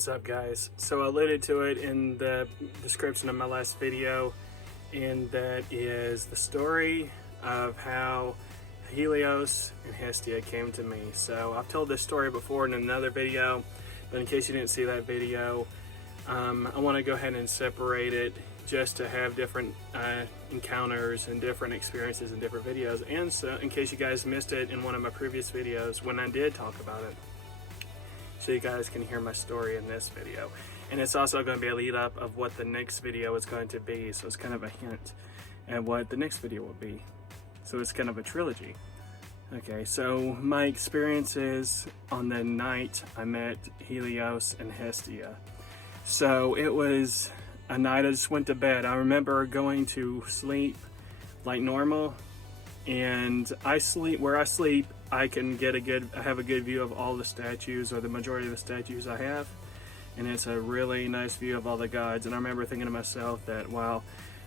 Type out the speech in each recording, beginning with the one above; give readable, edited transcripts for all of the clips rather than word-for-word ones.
What's up, guys? So I alluded to it in the description of my last video, and that is the story of how Helios and Hestia came to me. So I've told this story before in another video, but in case you didn't see that video, I want to go ahead and separate it just to have different encounters and different experiences in different videos, and so in case you guys missed it in one of my previous videos when I did talk about it, so you guys can hear my story in this video. And it's also going to be a lead up of what the next video is going to be, so it's kind of a hint at what the next video will be. So it's kind of a trilogy. Okay, so my experiences on the night I met Helios and Hestia. So it was a night I just went to bed. I remember going to sleep like normal, and I sleep where I sleep. I can get I have a good view of all the statues, or the majority of the statues I have, and it's a really nice view of all the gods. And I remember thinking to myself that, wow,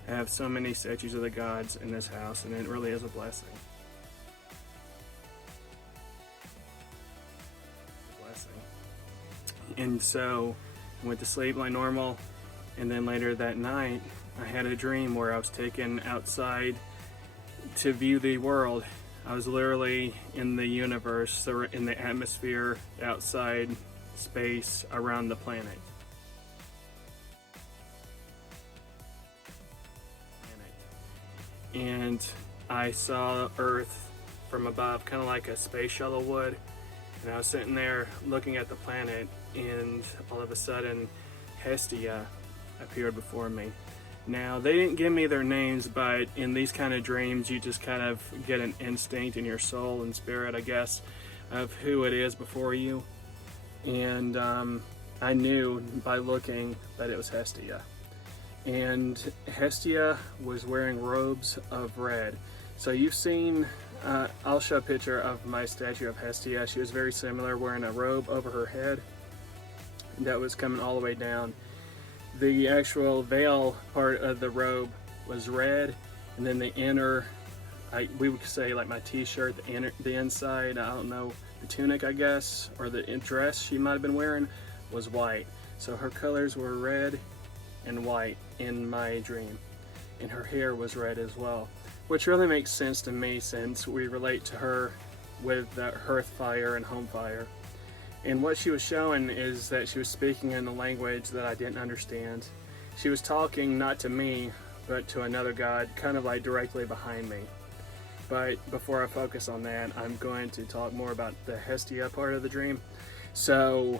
I have so many statues of the gods in this house, and it really is a blessing. And so I went to sleep like normal, and then later that night I had a dream where I was taken outside to view the world. I was literally in the universe, in the atmosphere, outside space around the planet. And I saw Earth from above, kind of like a space shuttle would. And I was sitting there looking at the planet, and all of a sudden Hestia appeared before me. Now, they didn't give me their names, but in these kind of dreams, you just kind of get an instinct in your soul and spirit, I guess, of who it is before you. And I knew by looking that it was Hestia. And Hestia was wearing robes of red. So you've seen, I'll show a picture of my statue of Hestia. She was very similar, wearing a robe over her head that was coming all the way down. The actual veil part of the robe was red, and then the inner, we would say like my t-shirt, the inside, I don't know, the tunic I guess, or the dress she might have been wearing was white. So her colors were red and white in my dream, and her hair was red as well, which really makes sense to me since we relate to her with the hearth fire and home fire. And what she was showing is that she was speaking in a language that I didn't understand. She was talking not to me, but to another god, kind of like directly behind me. But before I focus on that, I'm going to talk more about the Hestia part of the dream. So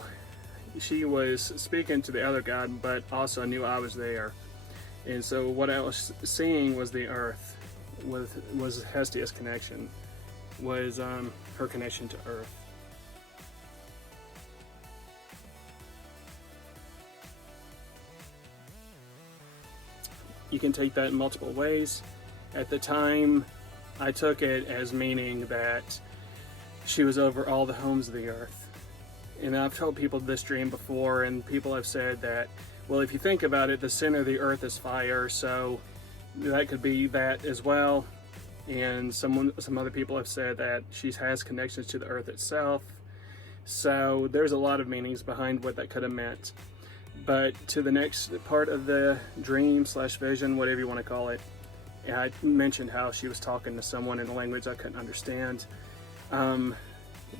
she was speaking to the other god, but also knew I was there. And so what I was seeing was the earth, was Hestia's connection, was her connection to earth. You can take that in multiple ways. At the time, I took it as meaning that she was over all the homes of the earth. And I've told people this dream before, and people have said that, well, if you think about it, the center of the earth is fire, so that could be that as well. And some other people have said that she has connections to the earth itself. So there's a lot of meanings behind what that could have meant. But to the next part of the dream slash vision, whatever you want to call it, I mentioned how she was talking to someone in a language I couldn't understand, but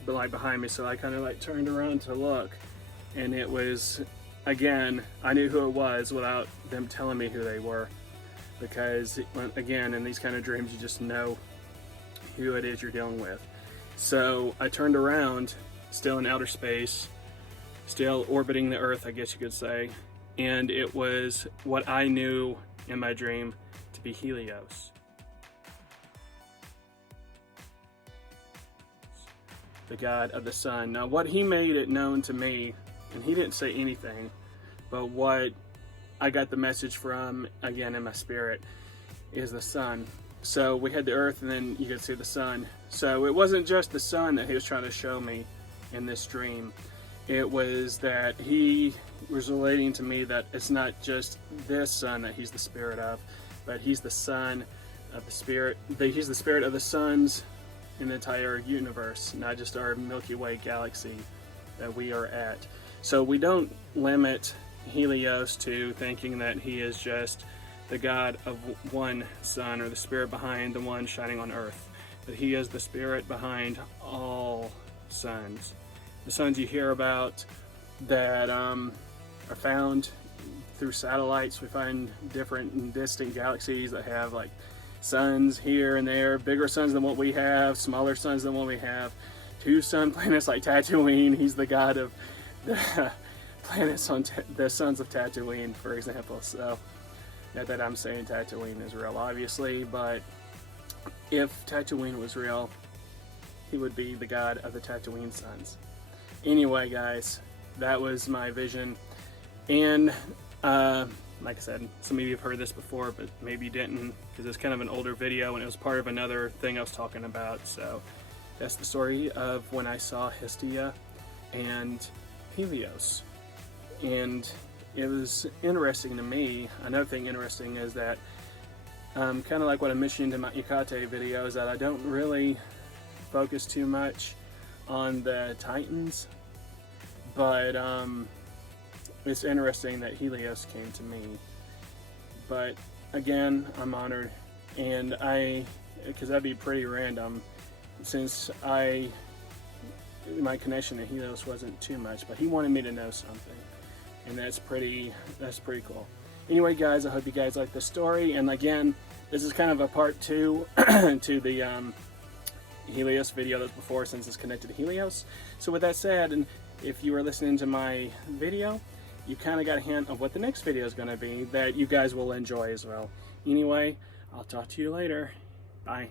like behind me. So I kind of like turned around to look, and it was, again, I knew who it was without them telling me who they were, because again, in these kind of dreams, you just know who it is you're dealing with. So I turned around, still in outer space, still orbiting the earth, I guess you could say, and it was what I knew in my dream to be Helios. The god of the sun. Now what he made it known to me, and he didn't say anything, but what I got the message from, again in my spirit, is the sun. So we had the earth, and then you could see the sun. So it wasn't just the sun that he was trying to show me in this dream. It was that he was relating to me that it's not just this sun that he's the spirit of, but he's the son of the spirit. He's the spirit of the suns in the entire universe, not just our Milky Way galaxy that we are at. So we don't limit Helios to thinking that he is just the god of one sun, or the spirit behind the one shining on earth, but he is the spirit behind all suns. The suns you hear about that are found through satellites. We find different and distant galaxies that have like suns here and there, bigger suns than what we have, smaller suns than what we have. 2 sun planets like Tatooine. He's the god of the planets on the suns of Tatooine, for example. So, not that I'm saying Tatooine is real, obviously, but if Tatooine was real, he would be the god of the Tatooine suns. Anyway, guys, that was my vision. And like I said, some of you have heard this before, but maybe you didn't, because it's kind of an older video and it was part of another thing I was talking about. So that's the story of when I saw Hestia and Helios. And it was interesting to me. Another thing interesting is that kind of like what I mentioned in my Ikate video, is that I don't really focus too much on the Titans, but it's interesting that Helios came to me. But again, I'm honored, and because that'd be pretty random, since my connection to Helios wasn't too much, but he wanted me to know something, and that's pretty cool. Anyway, guys, I hope you guys like the story, and again, this is kind of a part 2 to the Helios video that was before, since it's connected to Helios. So with that said, and if you were listening to my video, you kind of got a hint of what the next video is going to be that you guys will enjoy as well. Anyway, I'll talk to you later. Bye.